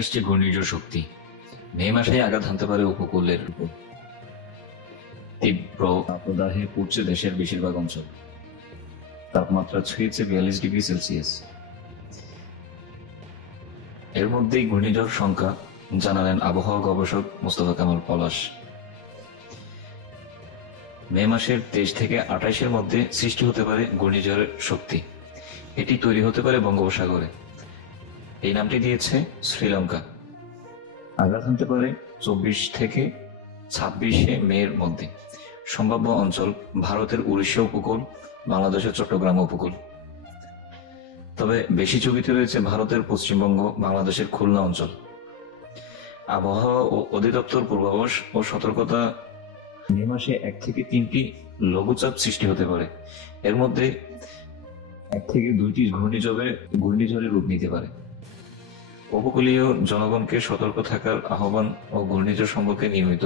আসছে ঘূর্ণিঝড় শক্তি। মে মাসে আঘাত হানতে পারে উপকূলের উপর। তীব্র তাপদাহে পুড়ছে দেশের বেশিরভাগ অঞ্চল। তাপমাত্রা ছুঁয়েছে 42 ডিগ্রি সেলসিয়াস। এর মধ্যেই ঘূর্ণিঝড় সংখ্যা জানালেন আবহাওয়া গবেষক মোস্তফা কামাল পলাশ। মে মাসের 23 থেকে 28-এর মধ্যে সৃষ্টি হতে পারে ঘূর্ণিঝড়ের শক্তি। এটি তৈরি হতে পারে বঙ্গোপসাগরে। এই নামটি দিয়েছে শ্রীলঙ্কা। আঘাত হানতে পারে 24 থেকে 26 মের মধ্যে। সম্ভাব্য অঞ্চল ভারতের উড়িষ্যা উপকূল, বাংলাদেশের চট্টগ্রাম উপকূল। তবে বেশি ঝুঁকিতে রয়েছে ভারতের পশ্চিমবঙ্গ, বাংলাদেশের খুলনা অঞ্চল। আবহাওয়া ও অধিদপ্তর পূর্বাভাস ও সতর্কতা, মে মাসে 1 থেকে 3টি লঘুচাপ সৃষ্টি হতে পারে। এর মধ্যে 1 থেকে 2টি ঘূর্ণিঝড়ের রূপ নিতে পারে। উপকূলীয় জনগণকে সতর্ক থাকার আহ্বান ও ঘূর্ণিঝড় সম্পর্কে নিয়মিত